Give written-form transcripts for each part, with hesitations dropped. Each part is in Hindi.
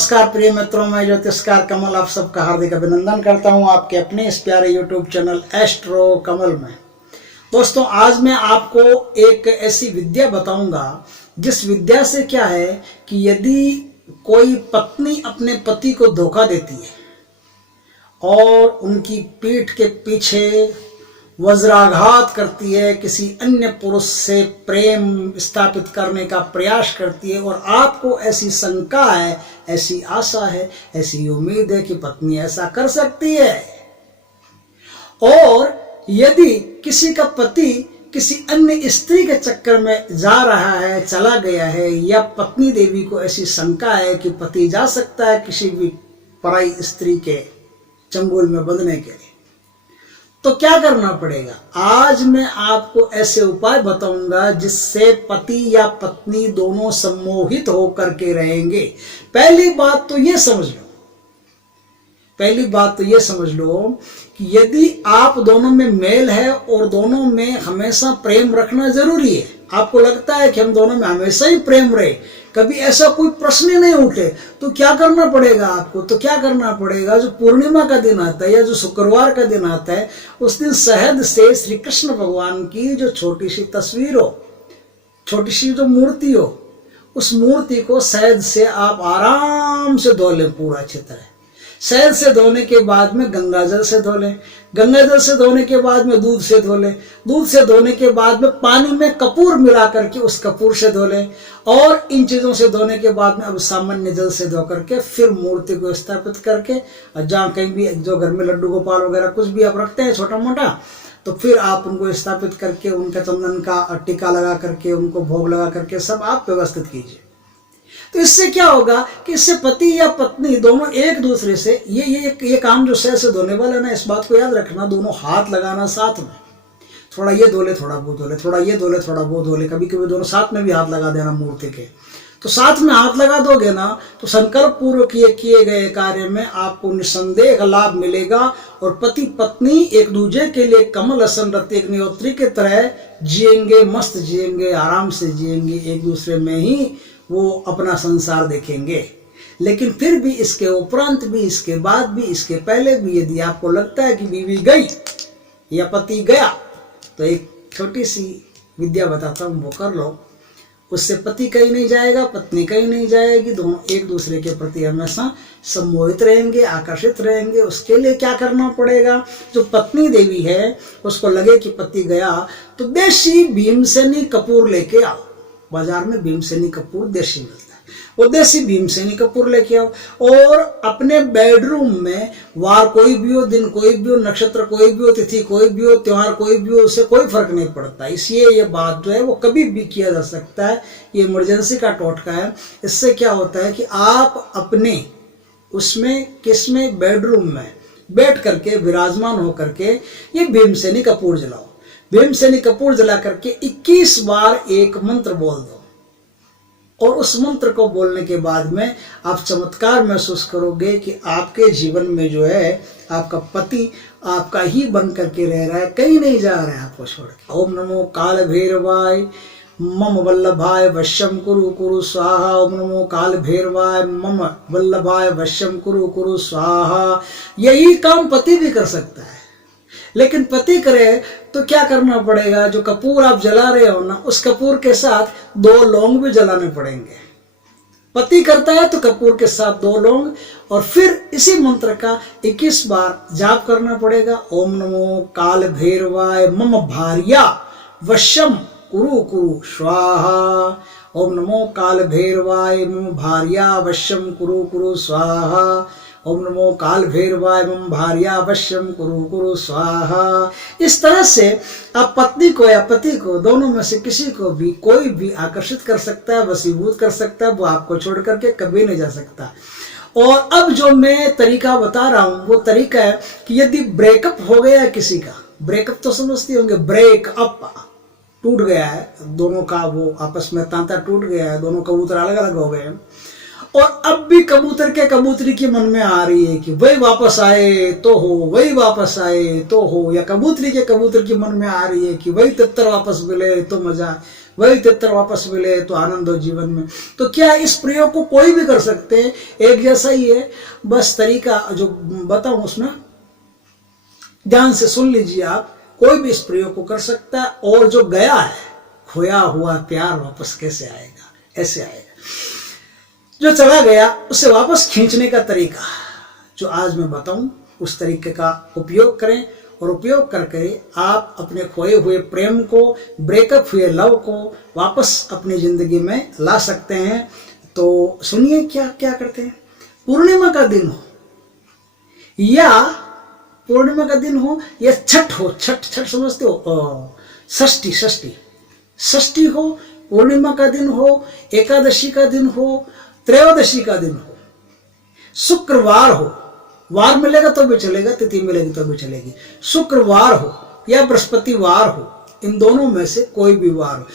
नमस्कार प्रिय मित्रों, मैं ज्योतिषकार कमल आप सबका हार्दिक अभिनंदन करता हूं आपके अपने इस प्यारे यूट्यूब चैनल एस्ट्रो कमल में। दोस्तों, आज मैं आपको एक ऐसी विद्या बताऊंगा जिस विद्या से क्या है कि यदि कोई पत्नी अपने पति को धोखा देती है और उनकी पीठ के पीछे वज्राघात करती है, किसी अन्य पुरुष से प्रेम स्थापित करने का प्रयास करती है और आपको ऐसी शंका है, ऐसी आशा है, ऐसी उम्मीद है कि पत्नी ऐसा कर सकती है, और यदि किसी का पति किसी अन्य स्त्री के चक्कर में जा रहा है, चला गया है, या पत्नी देवी को ऐसी शंका है कि पति जा सकता है किसी भी पराई स्त्री के चंगुल में बंधने के लिए, तो क्या करना पड़ेगा। आज मैं आपको ऐसे उपाय बताऊंगा जिससे पति या पत्नी दोनों सम्मोहित होकर के रहेंगे। पहली बात तो ये समझ लो कि यदि आप दोनों में मेल है और दोनों में हमेशा प्रेम रखना जरूरी है, आपको लगता है कि हम दोनों में हमेशा ही प्रेम रहे, कभी ऐसा कोई प्रश्न नहीं उठे, तो क्या करना पड़ेगा आपको। तो क्या करना पड़ेगा, जो पूर्णिमा का दिन आता है या जो शुक्रवार का दिन आता है, उस दिन शहद से श्री कृष्ण भगवान की जो छोटी सी तस्वीर हो, छोटी सी जो मूर्ति हो, उस मूर्ति को शहद से आप आराम से धो लें पूरा अच्छी तरह। शहद से धोने के बाद में गंगा जल से धो लें, गंगा जल से धोने के बाद में दूध से धो लें, दूध से धोने के बाद में पानी में कपूर मिला करके उस कपूर से धो लें, और इन चीज़ों से धोने के बाद में अब सामान्य जल से धो करके फिर मूर्ति को स्थापित करके, जहाँ कहीं भी जो घर में लड्डू गोपाल वगैरह कुछ भी आप रखते हैं छोटा मोटा, तो फिर आप उनको स्थापित करके उनका चंदन का टीका लगा करके उनको भोग लगा करके सब आप व्यवस्थित कीजिए। तो इससे क्या होगा कि इससे पति या पत्नी दोनों एक दूसरे से ये काम जो शहद से धोने वाला है ना, इस बात को याद रखना, दोनों हाथ लगाना साथ में, थोड़ा ये धो ले थोड़ा वो धो ले, थोड़ा ये धो ले थोड़ा वो धो ले, कभी कभी दोनों साथ में भी हाथ लगा देना मूर्ति के। तो साथ में हाथ लगा दोगे ना, तो संकल्प पूर्वक किए गए कार्य में आपको निसंदेह लाभ मिलेगा, और पति पत्नी एक दूसरे के लिए कमल असन रति अग्निहोत्री के तरह जिएंगे, मस्त जिएंगे, आराम से जिएंगे, एक दूसरे में ही वो अपना संसार देखेंगे। लेकिन फिर भी इसके उपरांत भी, इसके बाद भी, इसके पहले भी यदि आपको लगता है कि बीवी गई या पति गया, तो एक छोटी सी विद्या बताता हूँ, वो कर लो। उससे पति कहीं नहीं जाएगा, पत्नी कहीं नहीं जाएगी, दोनों एक दूसरे के प्रति हमेशा सम्मोहित रहेंगे, आकर्षित रहेंगे। उसके लिए क्या करना पड़ेगा, जो पत्नी देवी है उसको लगे कि पति गया, तो देशी भीमसेनी कपूर लेके आओ। बाजार में भीमसेनी कपूर देशी मिलता है, वो देशी भीमसेनी कपूर लेके आओ, और अपने बेडरूम में वार कोई भी हो, दिन कोई भी हो, नक्षत्र कोई भी हो, तिथि कोई भी हो, त्योहार कोई भी हो, उससे कोई फर्क नहीं पड़ता। इसलिए ये बात जो है वो कभी भी किया जा सकता है, ये इमरजेंसी का टोटका है। इससे क्या होता है कि आप अपने उसमें किसमें बेडरूम में बैठ करके विराजमान होकर के ये भीमसेनी कपूर जलाओ। भीमसेनी कपूर जला करके 21 बार एक मंत्र बोल दो, और उस मंत्र को बोलने के बाद में आप चमत्कार महसूस करोगे कि आपके जीवन में जो है आपका पति आपका ही बन करके रह रहा है, कहीं नहीं जा रहा है आपको छोड़ के। ओम नमो काल भैरवाय मम वल्लभाय वश्यम कुरु कुरु स्वाहा। ओम नमो काल भैरवाय मम वल्लभाय वश्यम कुरु कुरु स्वाहा। यही काम पति भी कर सकता है, लेकिन पति करे तो क्या करना पड़ेगा, जो कपूर आप जला रहे हो ना, उस कपूर के साथ 2 लौंग भी जलाने पड़ेंगे। पति करता है तो कपूर के साथ 2 लौंग, और फिर इसी मंत्र का 21 बार जाप करना पड़ेगा। ओम नमो काल भैरवाय मम भार्या वश्यम कुरु कुरु स्वाहा। ओम नमो काल भैरवाय मम भार्या वश्यम कुरु कुरु स्वाहा। ओम नमो काल भैरवाय मम भार्या वश्यम कुरु कुरु स्वाहा। इस तरह से आप पत्नी को या पति को, दोनों में से किसी को भी, कोई भी आकर्षित कर सकता है, वशीभूत कर सकता है, वो आपको छोड़ करके कभी नहीं जा सकता। और अब जो मैं तरीका बता रहा हूँ वो तरीका है कि यदि ब्रेकअप हो गया है किसी का, ब्रेकअप तो समझते होंगे, ब्रेकअप टूट गया है दोनों का, वो आपस में तांता टूट गया है, दोनों कबूतर अलग अलग हो गए हैं, और अब भी कबूतर के कबूतरी के मन में आ रही है कि वही वापस आए तो हो, वही वापस आए तो हो, या कबूतरी के कबूतर के मन में आ रही है कि वही तितर वापस मिले तो मजा। वही तितर वापस मिले तो आनंद हो जीवन में। तो क्या इस प्रयोग को कोई भी कर सकते हैं, एक जैसा ही है, बस तरीका जो बताऊं उसमें ध्यान से सुन लीजिए आप। कोई भी इस प्रयोग को कर सकता है, और जो गया है खोया हुआ प्यार वापस कैसे आएगा, ऐसे आएगा। जो चला गया उसे वापस खींचने का तरीका जो आज मैं बताऊं, उस तरीके का उपयोग करें, और उपयोग करके आप अपने खोए हुए प्रेम को, ब्रेकअप हुए लव को वापस अपनी जिंदगी में ला सकते हैं। तो सुनिए क्या क्या करते हैं। पूर्णिमा का दिन हो या पूर्णिमा का दिन हो या छठ हो, छठ समझते हो, षष्ठी षष्ठी षष्ठी हो, पूर्णिमा का दिन हो, एकादशी का दिन हो, त्रयोदशी का दिन हो, शुक्रवार हो, वार मिलेगा तो भी चलेगा, तिथि मिलेगी तो भी चलेगी, शुक्रवार हो या बृहस्पतिवार हो, इन दोनों में से कोई भी वार हो।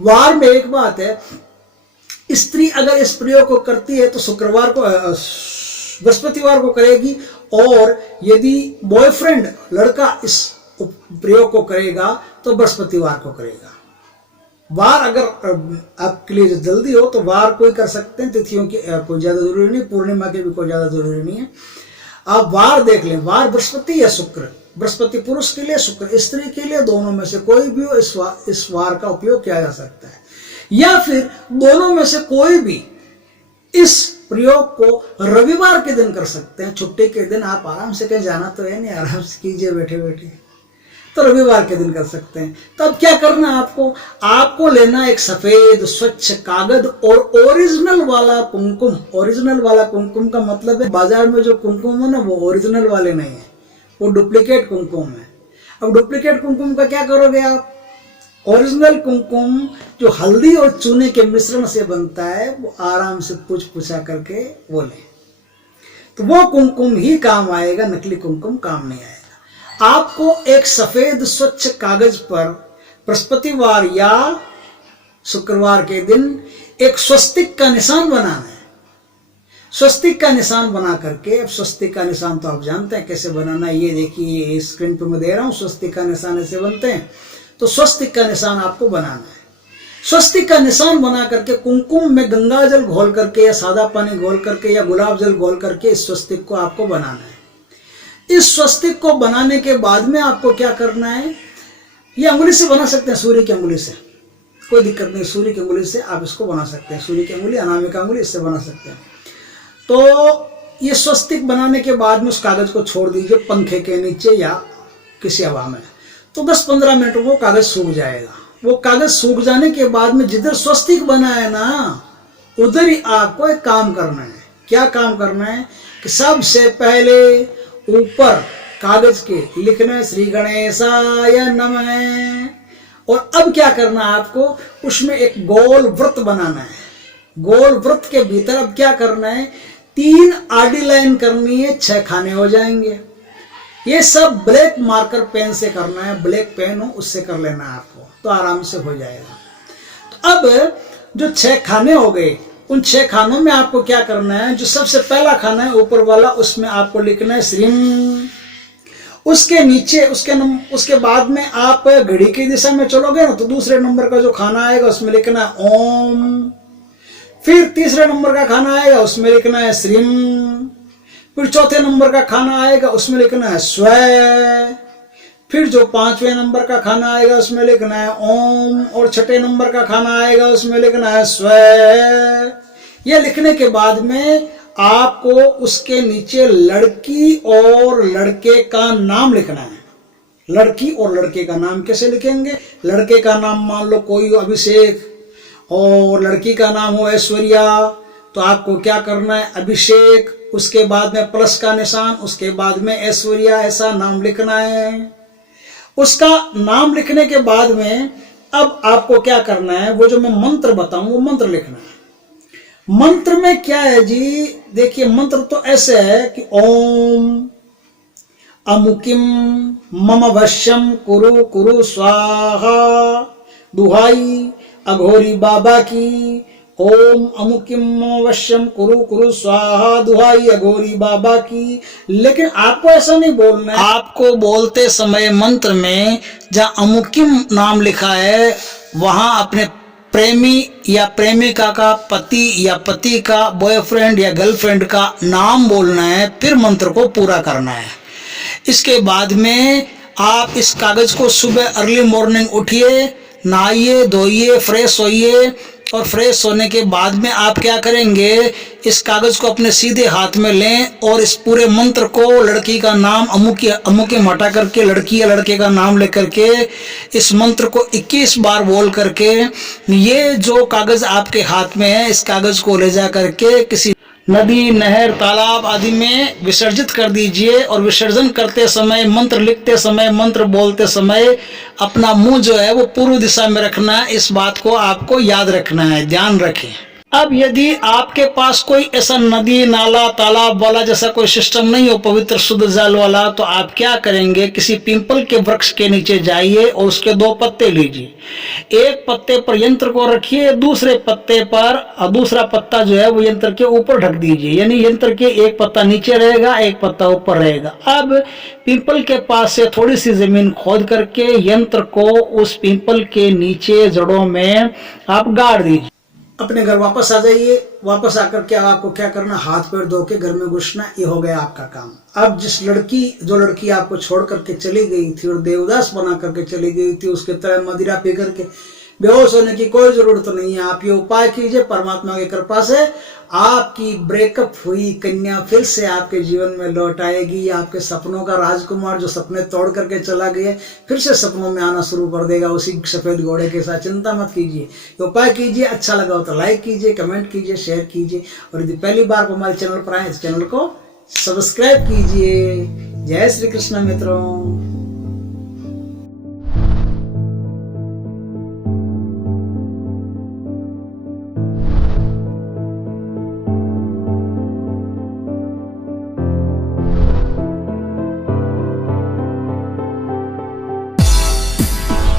वार में एक बात है, स्त्री अगर इस प्रयोग को करती है तो शुक्रवार को, बृहस्पतिवार को करेगी, और यदि बॉयफ्रेंड लड़का इस प्रयोग को करेगा तो बृहस्पतिवार को करेगा। वार अगर आपके लिए जल्दी हो तो वार कोई कर सकते हैं, तिथियों की कोई ज्यादा जरूरी नहीं, पूर्णिमा की भी कोई ज्यादा जरूरी नहीं है। आप वार देख लें, वार बृहस्पति या शुक्र, बृहस्पति पुरुष के लिए, शुक्र स्त्री के लिए, दोनों में से कोई भी हो इस वार का उपयोग किया जा सकता है। या फिर दोनों में से कोई भी इस प्रयोग को रविवार के दिन कर सकते हैं। छुट्टी के दिन आप आराम से कहीं जाना तो है नहीं, आराम से कीजिए बैठे बैठे, तो रविवार के दिन कर सकते हैं। तो अब क्या करना है आपको लेना एक सफेद स्वच्छ कागज और ओरिजिनल वाला कुमकुम। ओरिजिनल वाला कुमकुम का मतलब है बाजार में जो कुमकुम है ना वो ओरिजिनल वाले नहीं है, वो डुप्लीकेट कुमकुम है। अब डुप्लीकेट कुमकुम का क्या करोगे आप? ओरिजिनल कुमकुम जो हल्दी और चूने के मिश्रण से बनता है वो आराम से पूछा करके वो लें, तो वो कुमकुम ही काम आएगा, नकली कुमकुम काम नहीं आएगा। आपको एक सफेद स्वच्छ कागज पर बृहस्पतिवार या शुक्रवार के दिन एक स्वस्तिक का निशान बनाना है। स्वस्तिक का निशान बना करके, अब स्वस्तिक का निशान तो आप जानते हैं कैसे बनाना है, ये देखिए स्क्रीन पे मैं दे रहा हूं, स्वस्तिक का निशान ऐसे बनते हैं। तो स्वस्तिक का निशान आपको बनाना है। स्वस्तिक का निशान बना करके कुमकुम में गंगा जल घोल करके या सादा पानी घोल करके या गुलाब जल घोल करके इस स्वस्तिक को आपको बनाना है। इस स्वस्तिक को बनाने के बाद में आपको क्या करना है, ये अंगुली से बना सकते हैं, सूर्य की अंगुली से, कोई दिक्कत नहीं, सूर्य की अंगुली से आप इसको बना सकते हैं। सूर्य की अंगुली, अनामिका अंगुली, इससे बना सकते हैं। तो ये स्वस्तिक बनाने के बाद में उस कागज को छोड़ दीजिए पंखे के नीचे या किसी हवा में, तो 10-15 मिनट वो कागज सूख जाएगा। वो कागज सूख जाने के बाद में जिधर स्वस्तिक बना है ना, उधर ही आपको एक काम करना है। क्या काम करना है कि सबसे पहले ऊपर कागज के लिखना श्री गणेशाय नमः, और अब क्या करना है आपको, उसमें एक गोल वृत्त बनाना है। गोल वृत्त के भीतर अब क्या करना है, 3 आडी लाइन करनी है, 6 खाने हो जाएंगे। ये सब ब्लैक मार्कर पेन से करना है, ब्लैक पेन हो उससे कर लेना है आपको, तो आराम से हो जाएगा। तो अब जो 6 खाने हो गए, उन 6 खानों में आपको क्या करना है, जो सबसे पहला खाना है ऊपर वाला, उसमें आपको लिखना है श्रीम। उसके नीचे उसके बाद में आप घड़ी की दिशा में चलोगे ना, तो दूसरे नंबर का जो खाना आएगा उसमें लिखना है ओम। फिर तीसरे नंबर का खाना आएगा उसमें लिखना है श्रीम। फिर चौथे नंबर का खाना आएगा उसमें लिखना है स्व। फिर जो 5वें नंबर का खाना आएगा उसमें लिखना है ओम, और 6ठे नंबर का खाना आएगा उसमें लिखना है स्व। यह लिखने के बाद में आपको उसके नीचे लड़की और लड़के का नाम लिखना है। लड़की और लड़के का नाम कैसे लिखेंगे, लड़के का नाम मान लो कोई अभिषेक और लड़की का नाम हो ऐश्वर्या, तो आपको क्या करना है, अभिषेक, उसके बाद में प्लस का निशान, उसके बाद में ऐश्वर्या, ऐसा नाम लिखना है। उसका नाम लिखने के बाद में अब आपको क्या करना है, वो जो मैं मंत्र बताऊं वो मंत्र लिखना है। मंत्र में क्या है जी, देखिए मंत्र तो ऐसे है कि ओम अमुकिम मम वश्यम कुरु कुरु स्वाहा, दुहाई अघोरी बाबा की, ओम अमुकिम वश्यम कुरु कुरु स्वाहा, दुहाई अघोरी बाबा की। लेकिन आपको ऐसा नहीं बोलना है, आपको बोलते समय मंत्र में जहाँ अमुकिम नाम लिखा है वहां अपने प्रेमी या प्रेमिका का, पति या पति का, बॉयफ्रेंड या गर्लफ्रेंड का नाम बोलना है, फिर मंत्र को पूरा करना है। इसके बाद में आप इस कागज को सुबह अर्ली मॉर्निंग उठिए, नहाइए, धोइए, फ्रेश होइए, और फ्रेश होने के बाद में आप क्या करेंगे, इस कागज को अपने सीधे हाथ में लें और इस पूरे मंत्र को, लड़की का नाम अमुके में हटा करके लड़की या लड़के का नाम लेकर के इस मंत्र को 21 बार बोल करके ये जो कागज आपके हाथ में है, इस कागज को ले जा करके किसी नदी, नहर, तालाब आदि में विसर्जित कर दीजिए। और विसर्जन करते समय, मंत्र लिखते समय, मंत्र बोलते समय अपना मुंह जो है वो पूर्व दिशा में रखना है। इस बात को आपको याद रखना है, ध्यान रखें। अब यदि आपके पास कोई ऐसा नदी, नाला, तालाब वाला जैसा कोई सिस्टम नहीं हो, पवित्र शुद्ध जल वाला, तो आप क्या करेंगे, किसी पीपल के वृक्ष के नीचे जाइए और उसके 2 पत्ते लीजिए। एक पत्ते पर यंत्र को रखिए, दूसरे पत्ते पर दूसरा पत्ता जो है वो यंत्र के ऊपर ढक दीजिए, यानी यंत्र के एक पत्ता नीचे रहेगा, एक पत्ता ऊपर रहेगा। अब पीपल के पास से थोड़ी सी जमीन खोद करके यंत्र को उस पीपल के नीचे जड़ों में आप गाड़ दीजिए। अपने घर वापस आ जाइए। वापस आकर के आपको क्या करना, हाथ पैर धो के घर में घुसना, ये हो गया आपका काम। अब जो लड़की आपको छोड़ करके चली गई थी और देवदास बना करके चली गई थी, उसके तरह मदिरा पी करके बेहोश होने की कोई जरूरत नहीं है। आप ये उपाय कीजिए, परमात्मा की कृपा से आपकी ब्रेकअप हुई कन्या फिर से आपके जीवन में लौट आएगी। आपके सपनों का राजकुमार जो सपने तोड़ करके चला गया फिर से सपनों में आना शुरू कर देगा उसी सफेद घोड़े के साथ। चिंता मत कीजिए, ये उपाय कीजिए। अच्छा लगा हो तो लाइक कीजिए, कमेंट कीजिए, शेयर कीजिए, और यदि पहली बार हमारे चैनल पर आए तो चैनल को सब्सक्राइब कीजिए। जय श्री कृष्ण मित्रों।